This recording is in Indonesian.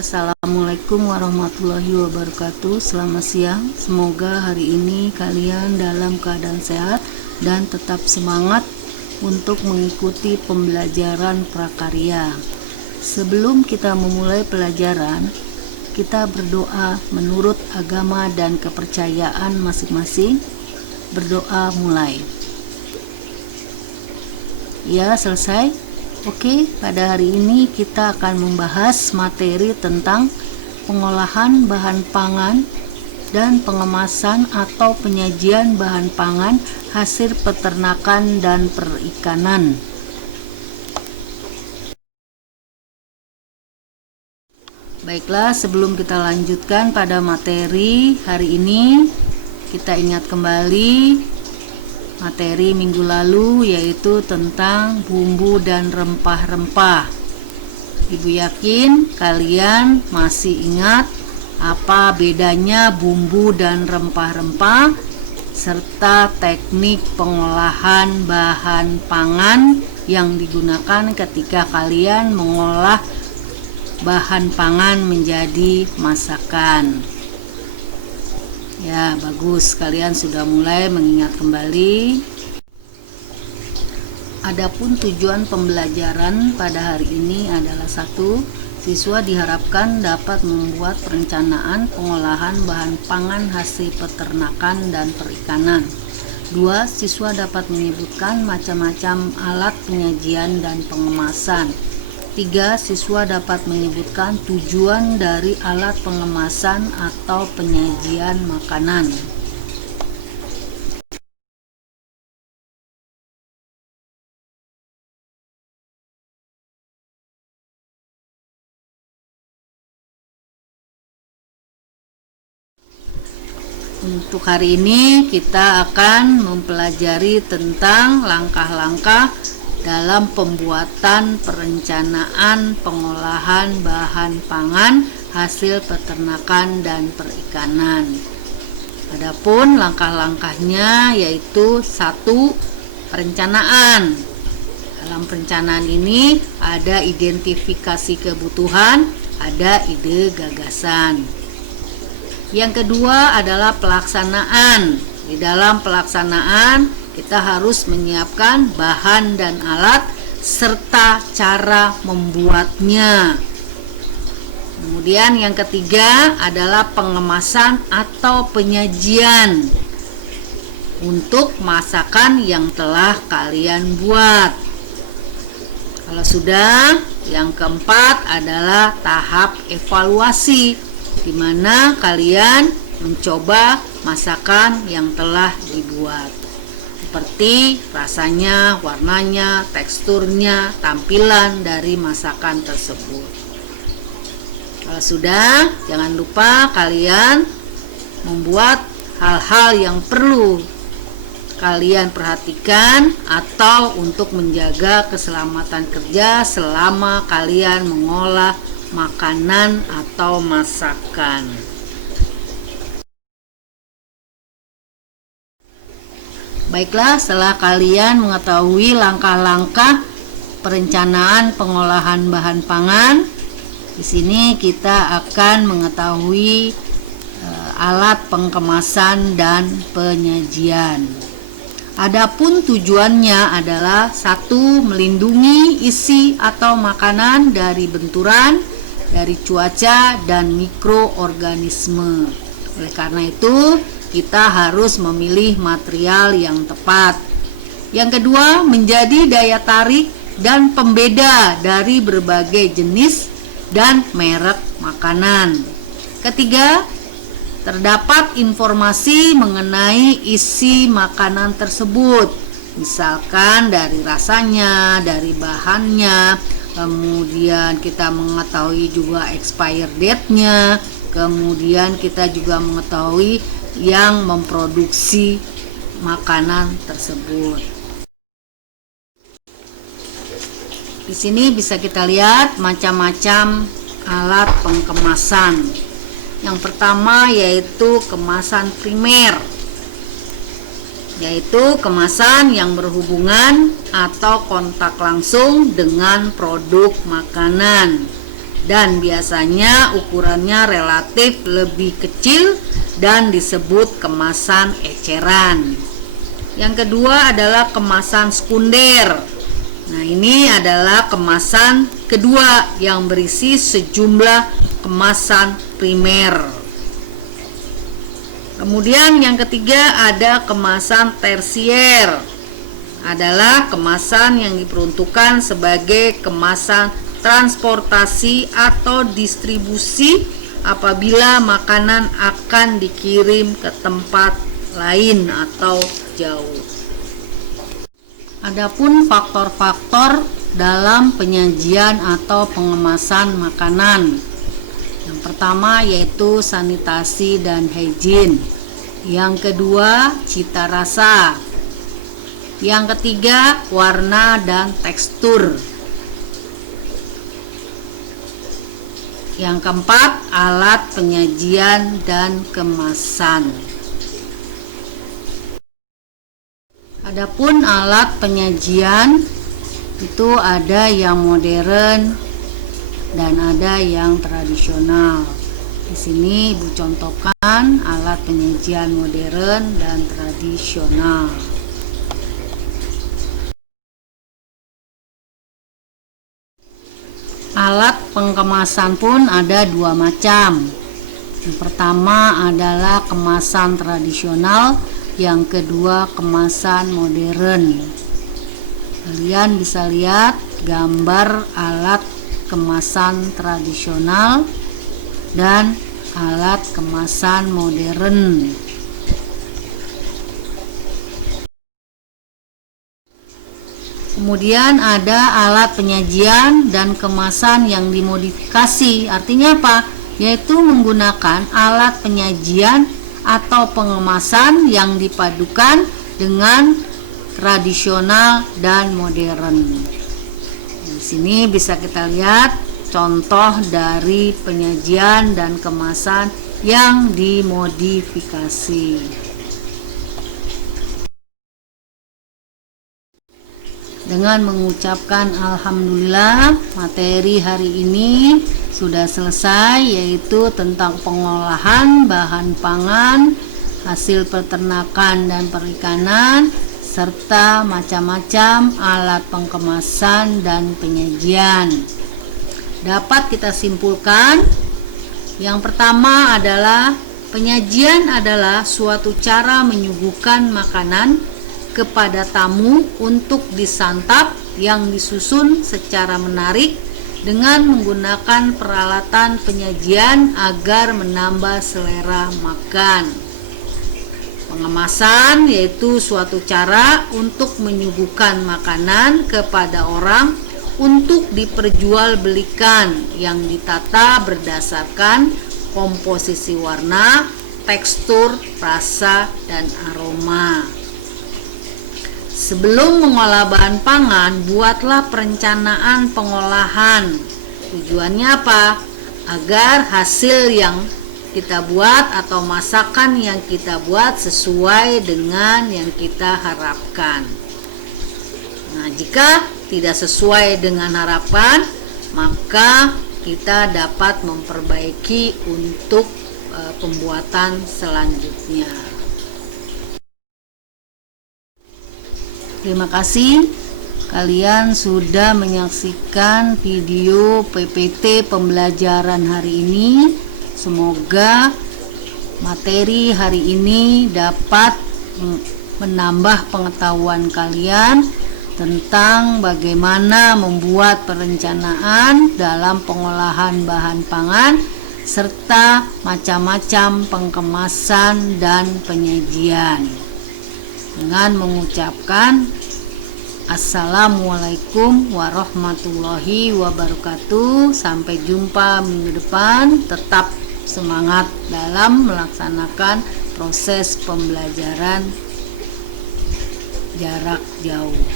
Assalamualaikum warahmatullahi wabarakatuh. Selamat siang. Semoga hari ini kalian dalam keadaan sehat dan tetap semangat untuk mengikuti pembelajaran prakarya. Sebelum kita memulai pelajaran, kita berdoa menurut agama dan kepercayaan masing-masing. Berdoa mulai. Ya, selesai. Oke, pada hari ini kita akan membahas materi tentang pengolahan bahan pangan dan pengemasan atau penyajian bahan pangan hasil peternakan dan perikanan. Baiklah, sebelum kita lanjutkan pada materi hari ini, kita ingat kembali materi minggu lalu, yaitu tentang bumbu dan rempah-rempah. Ibu yakin kalian masih ingat apa bedanya bumbu dan rempah-rempah serta teknik pengolahan bahan pangan yang digunakan ketika kalian mengolah bahan pangan menjadi masakan. Ya, bagus, kalian sudah mulai mengingat kembali. Adapun tujuan pembelajaran pada hari ini adalah: 1. Siswa diharapkan dapat membuat perencanaan pengolahan bahan pangan hasil peternakan dan perikanan. 2. Siswa dapat menyebutkan macam-macam alat penyajian dan pengemasan. 3. Siswa dapat menyebutkan tujuan dari alat pengemasan atau penyajian makanan. Untuk hari ini kita akan mempelajari tentang langkah-langkah dalam pembuatan perencanaan pengolahan bahan pangan hasil peternakan dan perikanan. Adapun langkah-langkahnya yaitu: 1. Perencanaan. Dalam perencanaan ini ada identifikasi kebutuhan, ada ide gagasan. Yang kedua adalah pelaksanaan. Di dalam pelaksanaan kita harus menyiapkan bahan dan alat serta cara membuatnya. Kemudian yang ketiga adalah pengemasan atau penyajian untuk masakan yang telah kalian buat. Kalau sudah, yang keempat adalah tahap evaluasi, di mana kalian mencoba masakan yang telah dibuat, seperti rasanya, warnanya, teksturnya, tampilan dari masakan tersebut. Kalau sudah, jangan lupa kalian membuat hal-hal yang perlu kalian perhatikan atau untuk menjaga keselamatan kerja selama kalian mengolah makanan atau masakan. Baiklah, setelah kalian mengetahui langkah-langkah perencanaan pengolahan bahan pangan, di sini kita akan mengetahui alat pengemasan dan penyajian. Adapun tujuannya adalah: 1. Melindungi isi atau makanan dari benturan, dari cuaca dan mikroorganisme. Oleh karena itu, kita harus memilih material yang tepat. Yang kedua, menjadi daya tarik dan pembeda dari berbagai jenis dan merek makanan. Ketiga, terdapat informasi mengenai isi makanan tersebut, misalkan dari rasanya, dari bahannya, kemudian kita mengetahui juga expired date-nya, kemudian kita juga mengetahui yang memproduksi makanan tersebut. Di sini bisa kita lihat macam-macam alat pengemasan. Yang pertama yaitu kemasan primer, yaitu kemasan yang berhubungan atau kontak langsung dengan produk makanan. dan biasanya ukurannya relatif lebih kecil dan disebut kemasan eceran. Yang kedua adalah kemasan sekunder. Nah, ini adalah kemasan kedua yang berisi sejumlah kemasan primer. Kemudian yang ketiga ada kemasan tersier. Adalah kemasan yang diperuntukkan sebagai kemasan transportasi atau distribusi apabila makanan akan dikirim ke tempat lain atau jauh. Adapun faktor-faktor dalam penyajian atau pengemasan makanan. Yang pertama yaitu sanitasi dan hygiene. Yang kedua, cita rasa. Yang ketiga, warna dan tekstur. Yang keempat, alat penyajian dan kemasan. Adapun alat penyajian itu ada yang modern dan ada yang tradisional. Di sini Ibu contohkan alat penyajian modern dan tradisional. Alat pengemasan pun ada dua macam. Yang pertama adalah kemasan tradisional, yang kedua kemasan modern. Kalian bisa lihat gambar alat kemasan tradisional dan alat kemasan modern. Kemudian ada alat penyajian dan kemasan yang dimodifikasi. Artinya apa? Yaitu menggunakan alat penyajian atau pengemasan yang dipadukan dengan tradisional dan modern. Di sini bisa kita lihat contoh dari penyajian dan kemasan yang dimodifikasi. Dengan mengucapkan alhamdulillah, materi hari ini sudah selesai, yaitu tentang pengolahan bahan pangan, hasil peternakan dan perikanan, serta macam-macam alat pengemasan dan penyajian. Dapat kita simpulkan, yang pertama adalah penyajian adalah suatu cara menyuguhkan makanan kepada tamu untuk disantap yang disusun secara menarik dengan menggunakan peralatan penyajian agar menambah selera makan. Pengemasan yaitu suatu cara untuk menyuguhkan makanan kepada orang untuk diperjualbelikan yang ditata berdasarkan komposisi warna, tekstur, rasa, dan aroma. Sebelum mengolah bahan pangan, buatlah perencanaan pengolahan. Tujuannya apa? Agar hasil yang kita buat atau masakan yang kita buat sesuai dengan yang kita harapkan. Nah, jika tidak sesuai dengan harapan, maka kita dapat memperbaiki untuk pembuatan selanjutnya. Terima kasih kalian sudah menyaksikan video PPT pembelajaran hari ini. Semoga materi hari ini dapat menambah pengetahuan kalian tentang bagaimana membuat perencanaan dalam pengolahan bahan pangan serta macam-macam pengemasan dan penyajian. Dengan mengucapkan Assalamualaikum warahmatullahi wabarakatuh. Sampai jumpa minggu depan. Tetap semangat dalam melaksanakan proses pembelajaran jarak jauh.